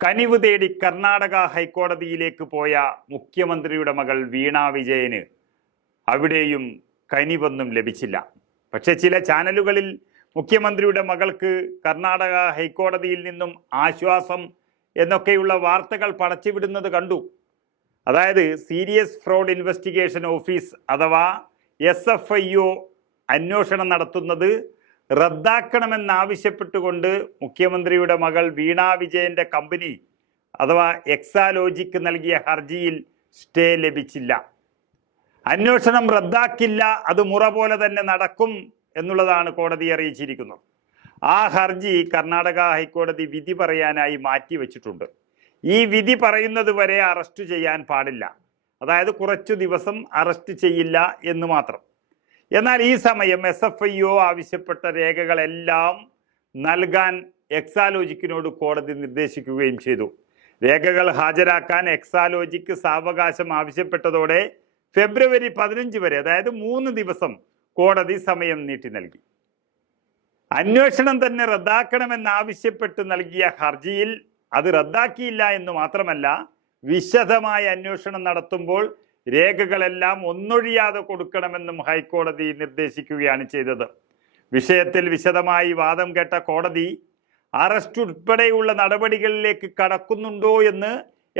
കനിവ് തേടി കർണാടക ഹൈക്കോടതിയിലേക്ക് പോയ മുഖ്യമന്ത്രിയുടെ മകൾ വീണ വിജയന് അവിടെയും കനിവൊന്നും ലഭിച്ചില്ല. പക്ഷെ ചില ചാനലുകളിൽ മുഖ്യമന്ത്രിയുടെ മകൾക്ക് കർണാടക ഹൈക്കോടതിയിൽ നിന്നും ആശ്വാസം എന്നൊക്കെയുള്ള വാർത്തകൾ പടച്ചുവിടുന്നത് കണ്ടു. അതായത് സീരിയസ് ഫ്രോഡ് ഇൻവെസ്റ്റിഗേഷൻ ഓഫീസ് അഥവാ എസ് എഫ് ഐ ഒ അന്വേഷണം നടത്തുന്നത് റദ്ദാക്കണമെന്നാവശ്യപ്പെട്ടുകൊണ്ട് മുഖ്യമന്ത്രിയുടെ മകൾ വീണ വിജയന്റെ കമ്പനി അഥവാ എക്സാലോജിക്ക് നൽകിയ ഹർജിയിൽ സ്റ്റേ ലഭിച്ചില്ല. അന്വേഷണം റദ്ദാക്കില്ല അത് മുറ പോലെ തന്നെ നടക്കും എന്നുള്ളതാണ് കോടതി അറിയിച്ചിരിക്കുന്നത്. ആ ഹർജി കർണാടക ഹൈക്കോടതി വിധി പറയാനായി മാറ്റി മാറ്റിവെച്ചിട്ടുണ്ട് ഈ വിധി പറയുന്നത് വരെ അറസ്റ്റ് ചെയ്യാൻ പാടില്ല. അതായത് കുറച്ചു ദിവസം അറസ്റ്റ് ചെയ്യില്ല എന്ന് മാത്രം. എന്നാൽ ഈ സമയം എസ് എഫ് ഐ ഒ ആവശ്യപ്പെട്ട രേഖകളെല്ലാം നൽകാൻ എക്സാലോജിക്കിനോട് കോടതി നിർദ്ദേശിക്കുകയും ചെയ്തു. രേഖകൾ ഹാജരാക്കാൻ എക്സാലോജിക്ക് സാവകാശം ആവശ്യപ്പെട്ടതോടെ ഫെബ്രുവരി പതിനഞ്ച് വരെ അതായത് മൂന്ന് ദിവസം കോടതി സമയം നീട്ടി നൽകി. അന്വേഷണം തന്നെ റദ്ദാക്കണമെന്നാവശ്യപ്പെട്ട് നൽകിയ ഹർജിയിൽ അത് റദ്ദാക്കിയില്ല എന്ന് മാത്രമല്ല വിശദമായ അന്വേഷണം നടത്തുമ്പോൾ രേഖകളെല്ലാം ഒന്നൊഴിയാതെ കൊടുക്കണമെന്നും ഹൈക്കോടതി നിർദ്ദേശിക്കുകയാണ് ചെയ്തത്. വിഷയത്തിൽ വിശദമായി വാദം കേട്ട കോടതി അറസ്റ്റ് ഉൾപ്പെടെയുള്ള നടപടികളിലേക്ക് കടക്കുന്നുണ്ടോ എന്ന്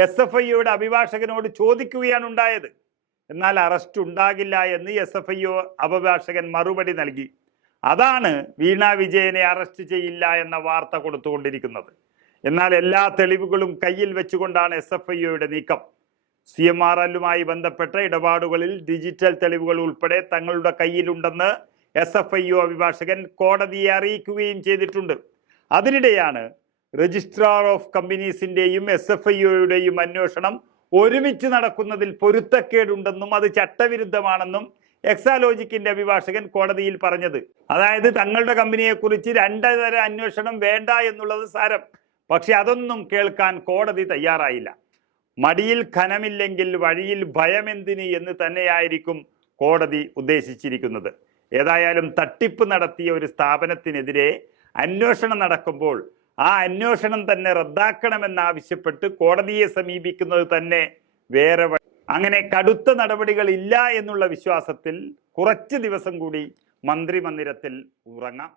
എസ് എഫ് ഐയുടെ അഭിഭാഷകനോട് ചോദിക്കുകയാണ് ഉണ്ടായത്. എന്നാൽ അറസ്റ്റ് ഉണ്ടാകില്ല എന്ന് എസ് എഫ് ഐ അഭിഭാഷകൻ മറുപടി നൽകി. അതാണ് വീണ വിജയനെ അറസ്റ്റ് ചെയ്യില്ല എന്ന വാർത്ത കൊടുത്തുകൊണ്ടിരിക്കുന്നത്. എന്നാൽ എല്ലാ തെളിവുകളും കയ്യിൽ വെച്ചുകൊണ്ടാണ് എസ് എഫ് ഐയുടെ നീക്കം. സി എം ആർ എല്ലുമായി ബന്ധപ്പെട്ട ഇടപാടുകളിൽ ഡിജിറ്റൽ തെളിവുകൾ ഉൾപ്പെടെ തങ്ങളുടെ കയ്യിലുണ്ടെന്ന് എസ് എഫ് ഐ അഭിഭാഷകൻ കോടതിയെ അറിയിക്കുകയും ചെയ്തിട്ടുണ്ട്. അതിനിടെയാണ് രജിസ്ട്രാർ ഓഫ് കമ്പനീസിന്റെയും എസ് എഫ് ഐ ഒയുടെയും അന്വേഷണം ഒരുമിച്ച് നടക്കുന്നതിൽ പൊരുത്തക്കേടുണ്ടെന്നും അത് ചട്ടവിരുദ്ധമാണെന്നും എക്സാലോജിക്കിന്റെ അഭിഭാഷകൻ കോടതിയിൽ പറഞ്ഞത്. അതായത് തങ്ങളുടെ കമ്പനിയെക്കുറിച്ച് രണ്ടര അന്വേഷണം വേണ്ട എന്നുള്ളത് സാരം. പക്ഷെ അതൊന്നും കേൾക്കാൻ കോടതി തയ്യാറായില്ല. മടിയിൽ ഖനമില്ലെങ്കിൽ വഴിയിൽ ഭയമെന്തിന് എന്ന് തന്നെയായിരിക്കും കോടതി ഉദ്ദേശിച്ചിരിക്കുന്നത്. ഏതായാലും തട്ടിപ്പ് നടത്തിയ ഒരു സ്ഥാപനത്തിനെതിരെ അന്വേഷണം നടക്കുമ്പോൾ ആ അന്വേഷണം തന്നെ റദ്ദാക്കണമെന്നാവശ്യപ്പെട്ട് കോടതിയെ സമീപിക്കുന്നത് തന്നെ വേറെ അങ്ങനെ കടുത്ത നടപടികൾ ഇല്ല എന്നുള്ള വിശ്വാസത്തിൽ കുറച്ച് ദിവസം കൂടി മന്ത്രിമന്ദിരത്തിൽ ഉറങ്ങാം.